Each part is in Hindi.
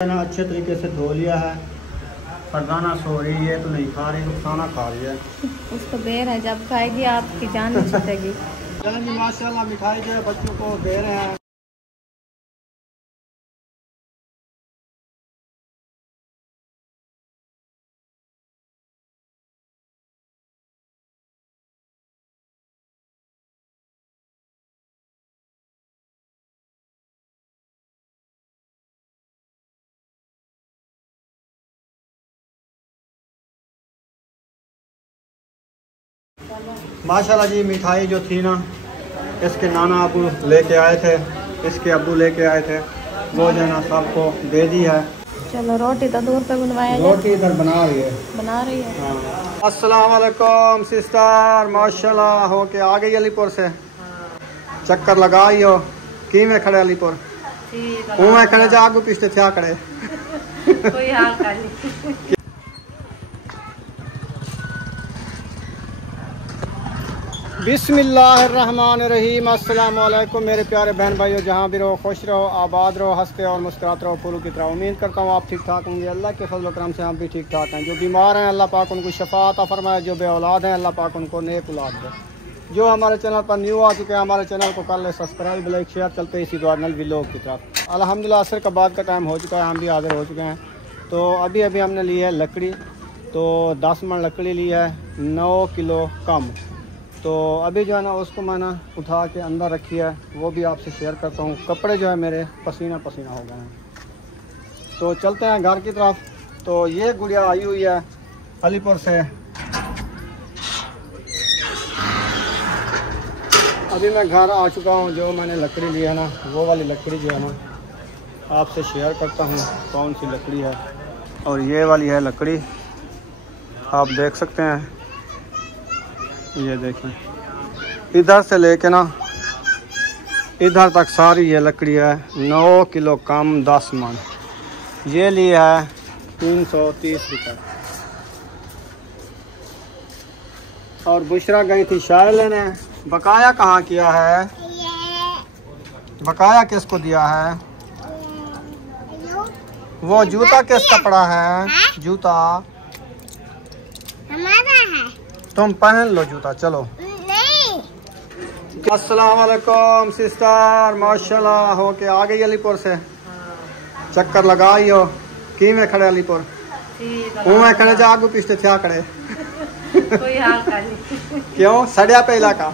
ना अच्छे तरीके से धो लिया है। फरजाना सो रही है तो नहीं खा रही, खाना खा रही है। उसको देर है, जब खाएगी आपकी जान नहीं छूटेगी। माशाल्लाह मिठाई जो है बच्चों को दे रहे हैं। माशाल्लाह जी मिठाई जो थी ना, इसके नाना अबू लेके आए थे, इसके अबू लेके आए थे, वो जो है ना सबको दे दी है। चलो रोटी तो दूर पे बनवाया, रोटी इधर बना रही है। हाँ। अस्सलाम वालेकुम सिस्टर, माशाल्लाह हो के आ गई अलीपुर से। चक्कर लगाई हो की में खड़े अलीपुर में खड़े जा आगू पिछले क्या खड़े कोई हाल का नहीं। बिस्मिल्लाहिर्रहमानिर्रहीम। अस्सलाम वालेकुम मेरे प्यारे बहन भाइयों, जहाँ भी रहो खुश रहो, आबाद रहो, हंसते और मुस्कुराते रहो फूलों की तरह। उम्मीद करता हूँ आप ठीक ठाक होंगे। अल्लाह के फजल करम से हम भी ठीक ठाक हैं। जो बीमार हैं अल्लाह पाक उनको शफा अता फरमाए, जो बे औलाद हैं अल्लाह पाक उनको नेक औलाद दे। जो हमारे चैनल पर न्यू आ चुके हैं, हमारे चैनल को कर ले सब्सक्राइब, लाइक शेयर। चलते इसी द्वारा नल व्लॉग की तरफ। अल्हम्दुलिल्लाह असर का बाद का टाइम हो चुका है, हम भी हाजिर हो चुके हैं। तो अभी हमने ली है लकड़ी, तो 10 मन लकड़ी ली है, 9 किलो कम। तो अभी जो है ना उसको मैंने उठा के अंदर रखी है, वो भी आपसे शेयर करता हूँ। कपड़े जो है मेरे पसीना पसीना हो गए हैं। तो चलते हैं घर की तरफ। तो ये गुड़िया आई हुई है अलीपुर से। अभी मैं घर आ चुका हूँ। जो मैंने लकड़ी ली है ना, वो वाली लकड़ी जो है ना आपसे शेयर करता हूँ कौन सी लकड़ी है। और ये वाली है लकड़ी, आप देख सकते हैं। ये देखें, इधर से लेके ना इधर तक सारी ये लकड़ी है 9 किलो कम 10 मन। ये ली है 330 रुपये। और बुशरा गई थी शायर लेने। बकाया कहाँ किया है? बकाया किसको दिया है? वो जूता किसका पड़ा है? जूता हमारा है, तुम पहन लो जूता। चलो नहीं। अस्सलाम वालेकुम सिस्टर, माशाल्लाह हो के आ गई अलीपुर से। चक्कर लगाई हो की में खड़े अलीपुर में खड़े जा आगू पिछले क्या खड़े कोई हाल का नहीं। क्यों सड़िया पे इलाका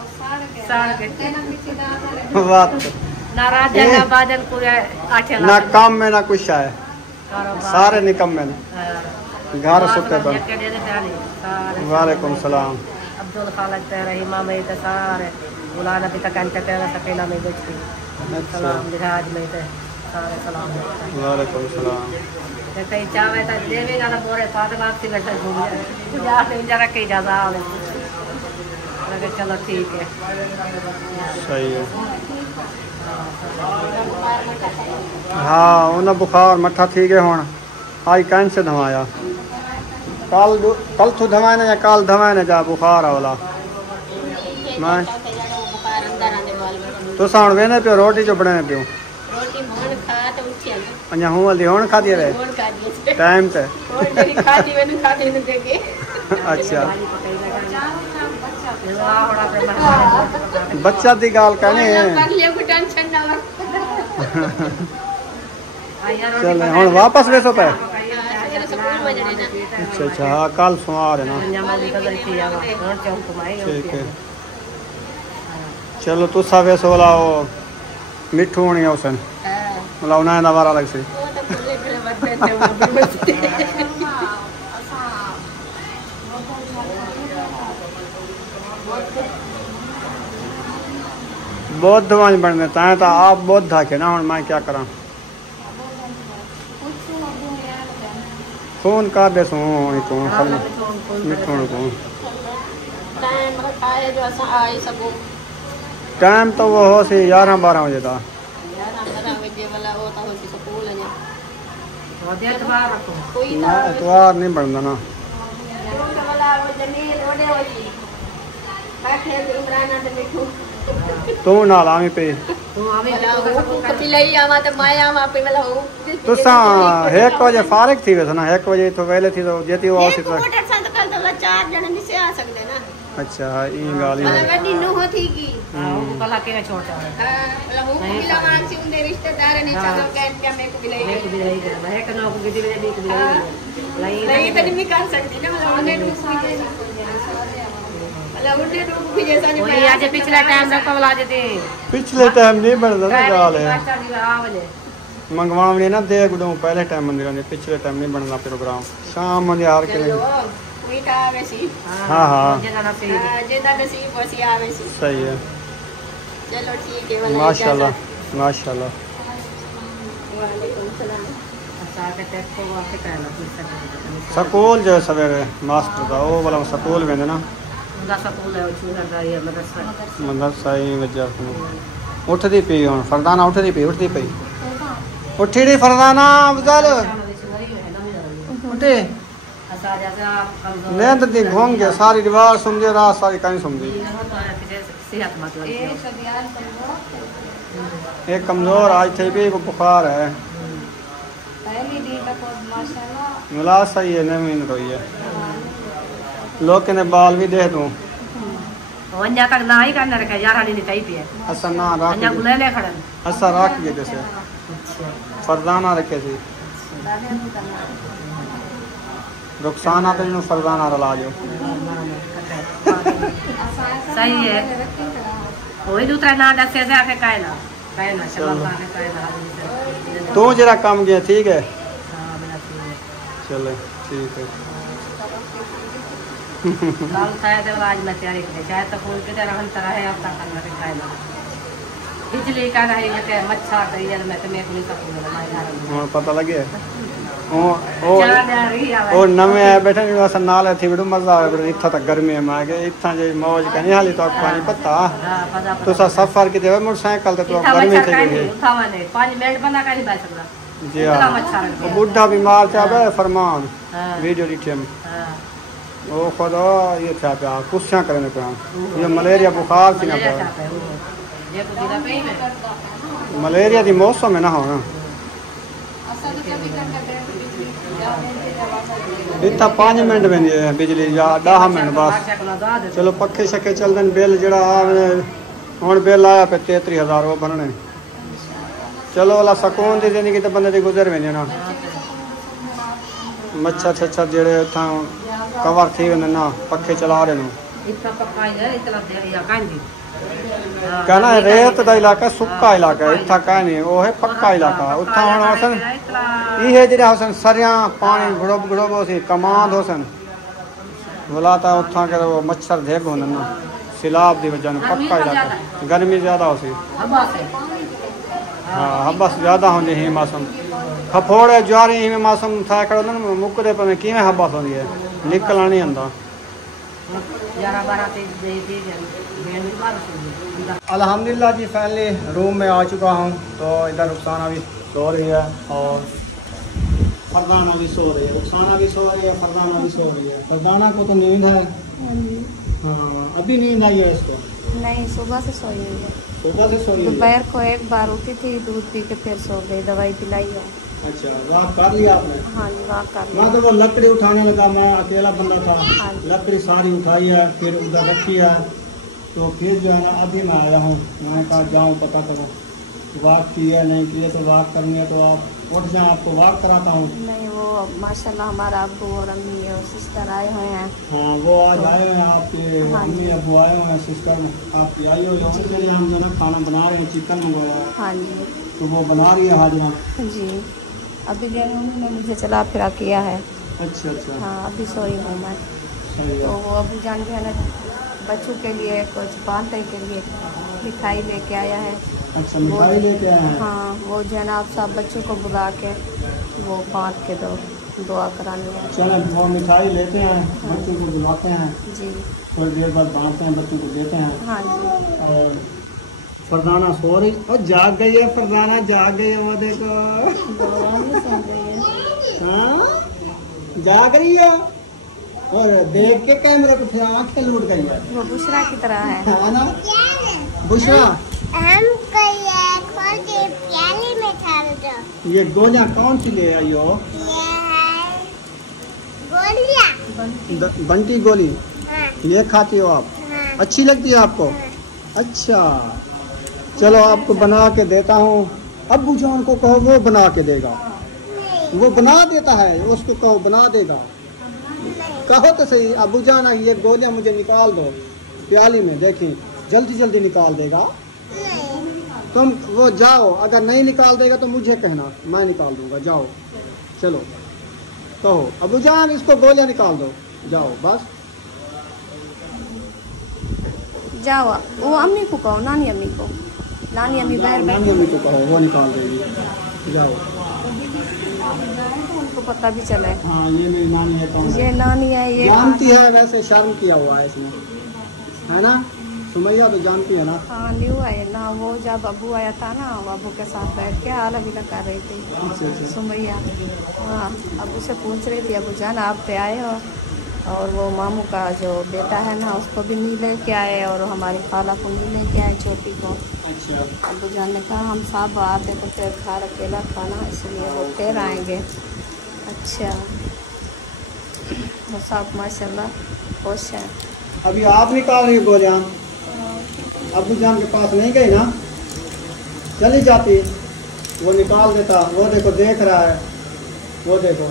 ना काम में ना कुछ है, सारे निकम्मे में घर सुते पर। वालेकुम सलाम। अब्दुल खालिक रही मामे ते सारे बुलाना भी तक अंत तेरा तकेला में बचती। सलाम लिहाज में ते सारे सलाम। वालेकुम सलाम। ते कहीं चाहे तो देवेगा ना पूरे पाद बात से बैठे घूम जा से जरा के इजाज़त आ लगे। चलो ठीक है, सही है। हाँ उन्हें बुखार मठा ठीक है हुण। आई कैन से धवाया कल तू धवाए ना या कल धवाए ना जा बुखार वाला। मैं तो साउंड वेने पियो रोटी जो बनाए पियो अञा हूँ वाली हुण खाधी रहे टाइम ते। अच्छा बच्चा दी गाल कहने चले हुण वापस वेसो पे। अच्छा अच्छा हाँ कल सोमवार है ना, ठीक है। चलो तुसा वेसो वाला वो मिठू होनी है उसन मतलब उन्हें नवारा लग सी। बहुत दवाई बनने ताए तो आप बहुत धाके ना। मैं क्या करा फोन कर दे सो मिठू को। टाइम तो वो हो सी 11-12 बजे था। एतवार नहीं बनता ना। तू ना लामी पे तुसा 1 बजे फारिग थी वैसे ना 1 बजे तो वेले थी तो जेती वो आसी तो 4 जने नहीं से आ सकते ना। अच्छा ई गाल ही मतलब गड्डी नो होती की वो कला के छोटा है मतलब वो मिला मान से उनके रिश्तेदार नहीं चलो कैन क्या मेरे को भी ले मैं कनो को गिटी में देख नहीं तो नहीं कर सकती ना मतलब उन्हें रूप भी मतलब उन्हें रूप भी जैसा नहीं वही आज पिछला टाइम रखो वाला जते पिछले टाइम नहीं बनदा ना गाल है मंगवावणी ना दे गुडो पहले टाइम मंदिर ने पिछले टाइम नहीं बनना प्रोग्राम शाम में यार के मीठा आवेसी हां हां जेदा नसीब वसी आवेसी सही है। चलो ठीक है वाला माशाल्लाह माशाल्लाह। वालेकुम सलाम। अच्छा के टेक को वाके कहना स्कूल जो सवेरे मास्टर दा ओ वाला स्कूल में ना उनका स्कूल है चूना का ये मदरसा ही वजह से उठदी पई हुन फरदाना उठदी पई उठी दी फरदाना अफजल उठे नींद दी घूम गया सारी दीवार सुन रात सारी कहीं सुन दी सेहत मतलब एक कमजोर आज थे भी बुखार है मिला सही है नहीं रोई है लोग ने बाल भी दे दूं वंजा तक ना ही करना रखे यार हाली नहीं चाहिए है असा ना रख वंजा गुले ले खड़न असा रख के जैसे फरदाना रखे थी रुखसाना तो इन फरदाना रला जो सही है वही दूसरा ना दसे से आके कहना चलो आके कहना तू जरा काम गया ठीक है हां बना चले ठीक है लाल खाया तो आज मैं तैयारी कर चाहे तो फूल के तरह हम तरह है आपका करना के कहना बिजली का रही है के मच्छा करी जल में तो मैं नहीं सकूंगा मैं हां पता लगे ओ नवे आ बैठे नहीं अस नाल थी बड़ो मजा आवे बड़ो इथा तक गर्मी में आ गए इथा जे मौज कनी हाली तो पानी पता तो सा सफर के देवे मोटरसाइकिल तो गर्मी थे गई उठावाने 5 मिनट बना का नहीं बैठ सकदा जी हां बुढ़ा बीमार था बे फरमान वीडियो लिखे में हां ओ खुदा ये था पे कुछ करने पे ये मलेरिया बुखार थी ना ये तो दिला पे में मलेरिया दी मौसम है ना हो ना इतना 5 मिनट में बिजली या 10 मिनट बस चलो पखे शके चल दिन बिल जड़ा हुन बिल आया पे 33,000 वो भरने चलो वाला सुकून दी जिंदगी तो बंदे दी गुजर वेंदी ना मच्छर छच्छर जेड़े उथा कवर थी वने ना पखे चला रहे नो इतना पक्का है इतना दे या कांदी कहना रेत दा इलाका सुक्का इलाका इथा का नहीं वो है पक्का इलाका उथा हुन हसन ये जेड़ा हसन सरिया पानी घड़ोब घड़ोब सी कमांद होसन बोला था उठा के वो मच्छर देख होन ना सिलाब दी वजह पक्का इलाका गर्मी ज्यादा होसी हां हबस ज्यादा होंदी है मौसम फफोड़े ज्वारी में मौसम था करो ना मुकदे पे किवें हबस होंदी है निकलना नहीं आंदा 11-12 दे अल्हम्दुलिल्लाह जी फाइनली रूम में आ चुका हूँ तो इधर रुखसाना भी सो रही है और फरदाना भी सो रही है रुखसाना भी सो रही है फरदाना भी सो रही है फरदाना को तो नींद है हाँ अभी नींद आई है इसको नहीं सुबह से सोई हुई है सुबह से सोई है दोपहर को एक बार उठी थी दूध पी के फिर सो गई दवाई पिलाई है अच्छा वाह कर लिया आपने हाँ जी वाह कर मैं तो वो लकड़ी उठाने लगा मैं अकेला बंदा था लकड़ी सारी उठाई है फिर उधर रखी है तो फिर जो है ना अभी मैं आया हूँ मैंने कहा जाऊँ पता करो वॉक की है नहीं की है तो वॉक करनी है तो आप उठ जाए आपको वॉक कराता हूँ नहीं वो माशाल्लाह हमारा अब्बू और अम्मी और सिस्टर आए हुए हैं हाँ वो आज आए हैं आपके अम्मी अब्बू आए हुए हैं सिस्टर आपकी आई हुई है उनके लिए हम जो है खाना बना रहे हैं चिकन मंगवाया है हाँ जी तो वो बना रही है हाजरा जी अभी गए उन्होंने मुझे चला फिरा किया है अच्छा अच्छा हाँ अभी सोई हूँ मैं सही है तो वो अभी जान के है ना बच्चों के लिए कुछ बांधने के लिए मिठाई लेके आया है अच्छा मिठाई लेके आए हैं हाँ वो जो है ना आप सब बच्चों को बुला के वो बांध के दो दुआ करानी है चलो वो मिठाई लेते हैं बच्चों को बुलाते हैं जी थोड़ी देर बाद बांधते हैं बच्चों को देते हैं हाँ जी और फरदाना सो रही और जाग गई है फरदाना जाग गई है वो देखो हाँ जाग रही है और देख के कैमरे को फिर आंखें लूट गई है वो बुशरा की तरह है ना बुशरा ये गोलियां कौन सी ले आई हो? बंटी गोली। ये खाती हो आप? अच्छी लगती है आपको? अच्छा, चलो आपको बना के देता हूँ। अब्बू जान को कहो, वो बना के देगा। वो बना देता है, उसको कहो बना देगा। कहो तो सही, अब्बू जान ये गोलियां मुझे निकाल दो प्याली में, देखी जल्दी जल्दी निकाल देगा। तुम वो जाओ, अगर नहीं निकाल देगा तो मुझे कहना, मैं निकाल दूंगा। जाओ चलो, कहो अब्बू जान इसको गोलियां निकाल दो, जाओ बस। जाओ, वो अम्मी को कहो, नानी अम्मी को। नानी अम्मी बाहर नानी अम्मी को कहो, वो निकाल देगी। जाओ, उनको पता भी चले। हाँ ये मेरी नानी है। कौन? ये नानी है, ये जानती है, वैसे शर्म किया हुआ है इसमें, है ना? सुमैया तो जानती है ना? हाँ न्यू है ना। वो जब अबू आया था ना, अबू के साथ बैठ के आला भी कर रही थी सुमैया। हाँ, अबू से पूछ रही थी, अबू जान आप पे आए हो? और वो मामू का जो बेटा है ना, उसको भी नहीं लेके आए, और हमारी खाला को नहीं लेके आए, छोटी को। अच्छा। अबू जान ने कहा हम सब आते तो फिर घर अकेला खाना, इसलिए वो फिर आएंगे। अच्छा, वो सब माशाल्लाह खुश हैं। अभी आप निकाल रही गोलियां? अब्बू जान के पास नहीं गई ना, चली जाती, वो निकाल देता। वो देखो देख रहा है, वो देखो,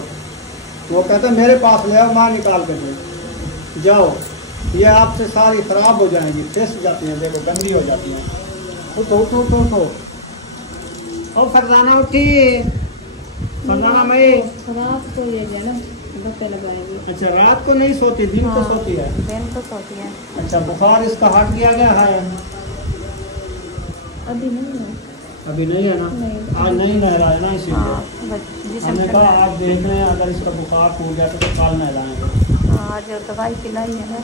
वो कहता मेरे पास ले आओ, माँ निकाल के दे। जाओ, ये आपसे सारी खराब हो जाएंगी, फिस जाती हैं, देखो गंदी हो जाती हैं। उठो उठो उठो उठो, ओ फरजाना उठी, फरजाना मई। रात को ये जो ना बत्ते लगाएंगे। अच्छा, रात को नहीं सोती, दिन को सोती है? दिन को सोती है। अच्छा, बुखार इसका हट गया है? अभी नहीं है। अभी नहीं है ना? नहीं। आज नहीं नहला है ना, इसीलिए हमने कहा आप देख रहे हैं, अगर इसका बुखार टूट गया तो कल नहलाएंगे। हाँ, जो दवाई पिलाई है ना।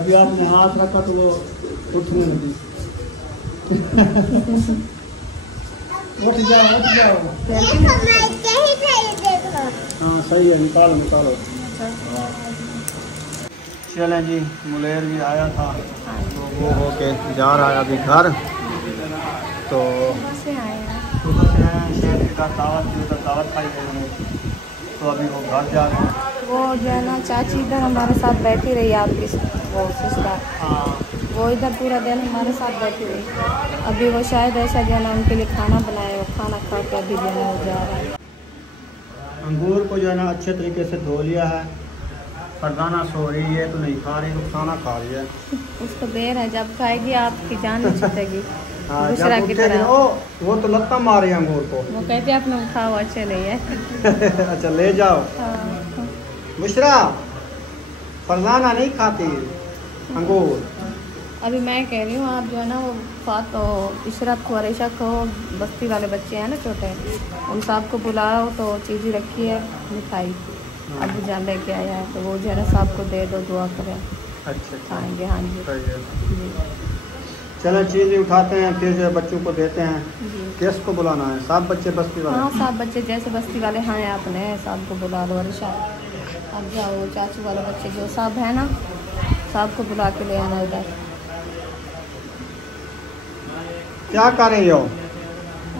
अभी आपने हाथ रखा तो वो उठने लगी। उठ जाओ उठ जाओ। हाँ सही है, निकालो निकालो। चलें जी, मुलेर भी आया था तो वो होके जा रहा है अभी घर। तो से आए हैं, सुबह से हैं, शेर का दावत की, उधर दावत खाई गई, तो अभी वो घर जा रहे हैं। वो जो है ना चाची इधर हमारे साथ बैठी रही, आपकी वो सिस्टर, हाँ, वो इधर पूरा दिन हमारे साथ बैठी रही। अभी वो शायद ऐसा जो है ना उनके लिए खाना बनाए, वो खाना खा के अभी जो है वो जा रहा है। अंगूर को जो है ना अच्छे तरीके से धो लिया है। फरजाना सो रही है तो नहीं खा रही, तो खाना खा रही है। उसको देर है, जब खाएगी आपकी जान नहीं छूटेगी। हाँ, दूसरा जब की उठेगी तरह वो तो लत्ता मारे अंगूर को। वो कहते हैं अपने खाओ, अच्छे नहीं है। अच्छा ले जाओ। हाँ। बुशरा, फरजाना नहीं खाती अंगूर। अभी मैं कह रही हूँ आप जो है ना वो फात इशरत को, अरेशा को, बस्ती वाले बच्चे हैं ना छोटे, उन सब को बुलाओ, तो चीज़ी रखी है मिठाई, अबू जान लेके आया है, तो वो जो है ना साहब को दे दो, दुआ करें। अच्छा खाएंगे। हाँ जी जी। चलो चीज़ें उठाते हैं, फिर जो है बच्चों को देते हैं। जी। किसको बुलाना है? सब बच्चे बस्ती वाले? हाँ, सब बच्चे जैसे बस्ती वाले हैं अपने, सब को बुला लो। अरेशा अब जाओ, चाचू वाले बच्चे जो सब है ना, सबको बुला के ले आना इधर। क्या कर रही हो?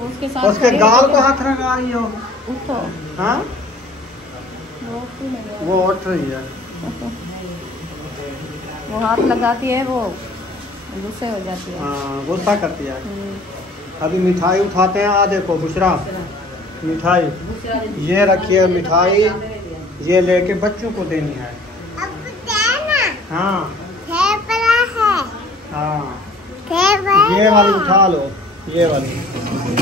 उसके साथ उसके खड़े गाल होके- को हाथ लगा रही हो? उठो, हाँ, वो क्यों नहीं लगा? वो उठ रही है। वो हाथ लगाती है, वो गुस्से हो जाती है। हाँ, गुस्सा करती है। अभी मिठाई उठाते हैं। आ देखो बुशरा, मिठाई ये रखी है, मिठाई ये लेके बच्चों को देनी है। हाँ हाँ, ये वाली उठा लो, ये वाली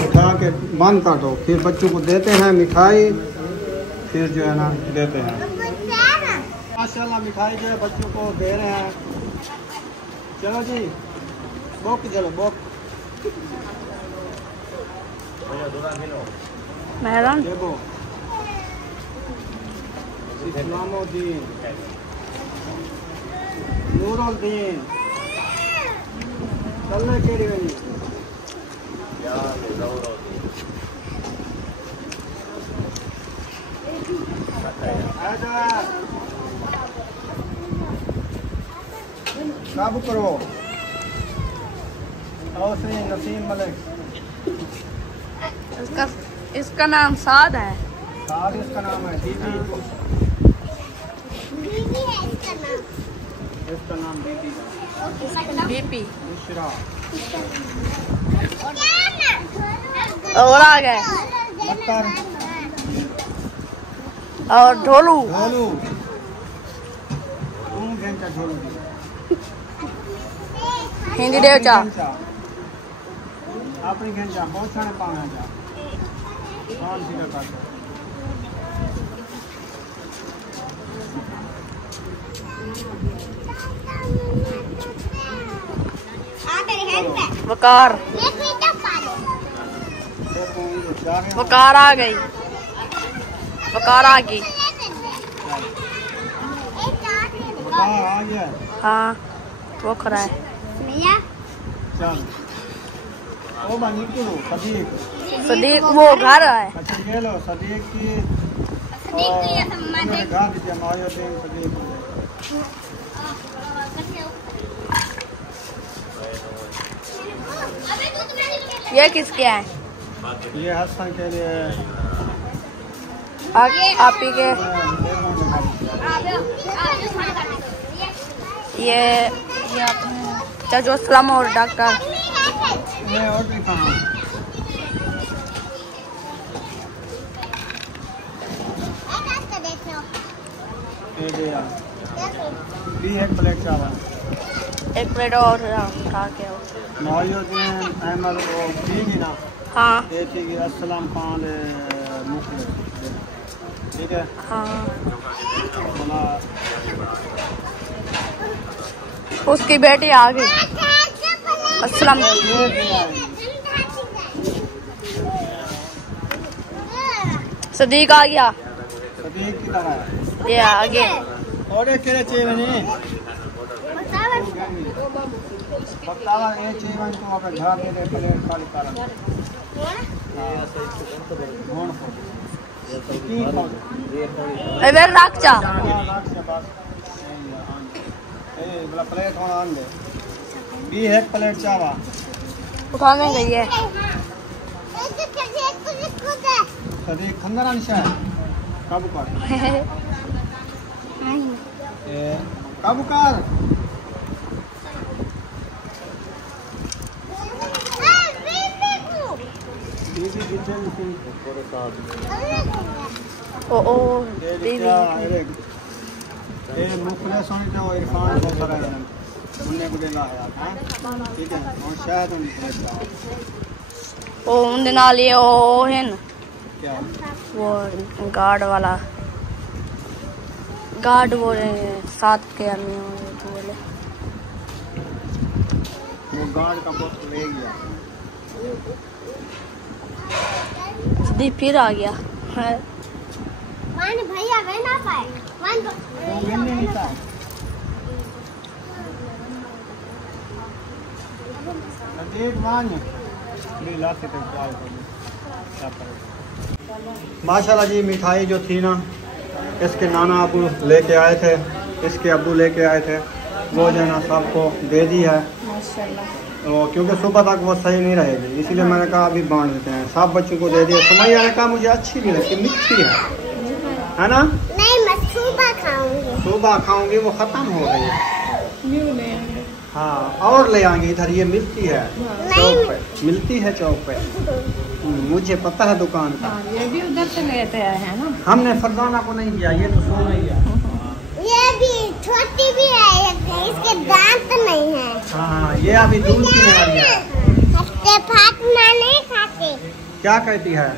उठा के बंद कर दो, फिर बच्चों को देते हैं मिठाई, फिर जो है ना देते हैं। माशाल्लाह मिठाई जो है बच्चों को दे रहे हैं। चलो जी, बोक चलो बोक। मैडम देखो इस्लामुद्दीन, नूरुद्दीन, चलने केड़ी गई काबू करो। औसरी नसीम मलिक इसका नाम साद है। साद इसका नाम है। दीदी है इसका नाम। इसका नाम दीदी है। बीपी बुशरा और आ गए बत्तर और ढोलू। ढोलू तुम घंटा ढोलू हिंदी देवचा अपनी घंटा बहुत सारे पाना जा कौन सी का वकार वकार आ गई। वकार आ गई। आ गया। हाँ वो खरा है। चल ओ बनी क्यों सदीक सदीक वो घर है। अच्छा ये लो सदीक की गा दीजिए मायो दिन सदीक ये किसके है? ये हसन के लिए आप ही के। ये चाचू सलाम और डॉक्टर ये और भी कहाँ ये दे यार भी एक प्लेट चावल एक प्लेट और उठा के आओ। मायो दिन अहमद वो भी ना हाँ ये थी कि अस्सलाम खान मुखले ठीक है। हाँ बना उसकी बेटी आ गई। अस्सलाम सदीक आ गया। सदीक की तरह ये आगे और एक केले चाहिए नहीं बतावा ये चाहिए बन तो अपने घर में दे प्लेट खाली कर इधर रख जा। बोला प्लेट होना आन दे भी एक प्लेट चावा उठाने गई है। सदीक खंदर अंशा है काबू कर काबू कर ओ दीदी ये मुखले सोनी तो इरफान बहुत सारा है उन्हें को देला है ठीक है और शायद ओ उन नाल ये ओ है न क्या वो गार्ड वाला गार्ड वो साथ के आदमी बोले वो गार्ड का पोस्ट ले गया सदीक फिर आ गया। भैया वे ना पाए वो गिनने नहीं था एक मान भी लाते थे क्या माशाल्लाह जी मिठाई जो थी ना इसके नाना अबू लेके आए थे इसके अब्बू लेके आए थे वो जो ना सबको दे दी है तो क्योंकि सुबह तक वो सही नहीं रहेगी इसीलिए मैंने कहा अभी बांट देते हैं सब बच्चों को दे दिया। सुमैया ने कहा मुझे अच्छी भी लगती मिठी है ना नहीं मैं सुबह खाऊंगी। सुबह खाऊंगी वो खत्म हो गई है। हाँ और ले आएंगे इधर ये मिलती है चौक पे मिलती है चौक पे मुझे पता है दुकान का। ये भी उधर से लेते आए हैं ना हमने फरजाना को नहीं दिया ये तो सो नहीं है। ये भी छोटी भी है इसके दांत नहीं है। हाँ ये अभी दूध पीने वाली है। फातिमा नहीं खाती। क्या कहती है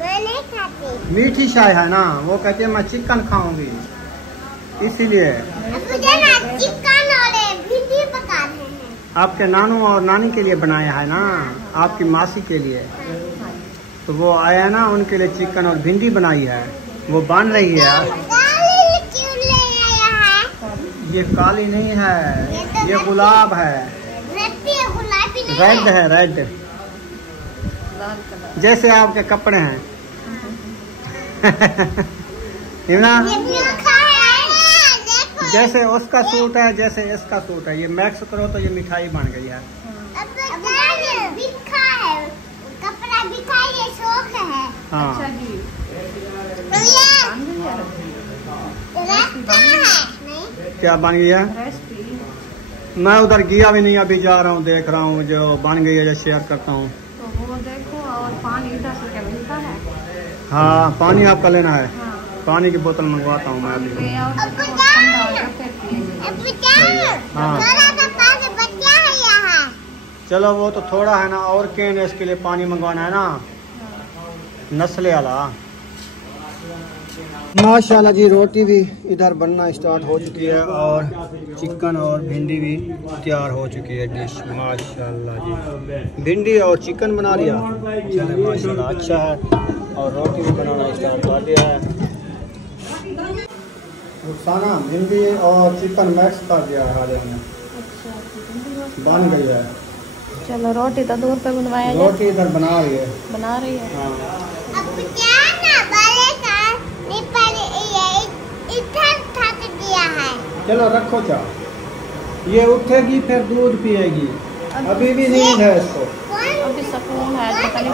मैं नहीं खाती। मीठी चाय है ना वो कहती है मैं चिकन खाऊंगी इसीलिए मुझे ना चिकन और भिंडी पका रहे हैं। आपके नानू और नानी के लिए बनाया है ना आपकी मासी के लिए तो वो आया ना उनके लिए चिकन और भिंडी बनाई है वो बन रही है। क्यों ले आया है? ये काली नहीं है ये गुलाब है गुलाबी नहीं रेड है रेड जैसे आपके कपड़े हैं ना जैसे उसका सूट है जैसे इसका सूट है ये मैक्स करो तो ये मिठाई बन गई है। बिखा है कपड़ा बिखा ये शौक हाँ अच्छा जी क्या बन गया? रेसिपी मैं उधर गया भी नहीं, अभी जा रहा हूँ, देख रहा हूँ जो बन गई है जो शेयर करता हूँ। तो वो देखो, और पानी इधर से क्या मिलता है? हाँ पानी आपका लेना है? हाँ पानी की बोतल मंगवाता हूँ मैं अभी। ले आओ, तो ठंडा हो जाए फिर पिएंगे। हाँ चलो वो तो थोड़ा है ना, और केन इसके लिए पानी मंगवाना है ना, नस्ले वाला। माशाल्लाह जी रोटी भी इधर बनना स्टार्ट हो चुकी है और चिकन और भिंडी भी तैयार हो चुकी है डिश। माशाल्लाह जी भिंडी और चिकन बना लिया, चले माशाल्लाह अच्छा है। और रोटी भी बनाना स्टार्ट कर दिया है। रुखसाना भिंडी और चिकन मिक्स कर दिया है हाल में, बन गई है। चलो रोटी तो दूर पे बनवाया जाए। रोटी इधर बना रही है। बना रही है। हाँ चलो रखो चा, ये उठेगी फिर दूध पिएगी, अभी भी नींद है इसको। अभी सुकून है, पता नहीं।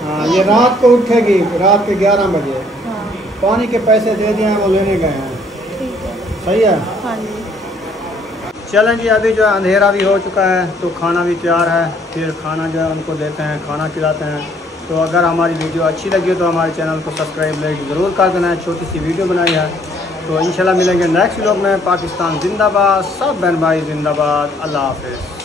हाँ ये रात को उठेगी, रात के 11 बजे। हाँ पानी के पैसे दे दिए हैं, वो लेने गए हैं। ठीक है। सही है। हाँ जी चलें जी, अभी जो है अंधेरा भी हो चुका है तो खाना भी तैयार है, फिर खाना जो है उनको देते हैं, खाना खिलाते हैं। तो अगर हमारी वीडियो अच्छी लगी तो हमारे चैनल को सब्सक्राइब लाइक ज़रूर कर देना है। छोटी सी वीडियो बनाई है, तो इंशाल्लाह मिलेंगे नेक्स्ट व्लॉग में। पाकिस्तान जिंदाबाद, सब बहन भाई जिंदाबाद। अल्लाह हाफिज़।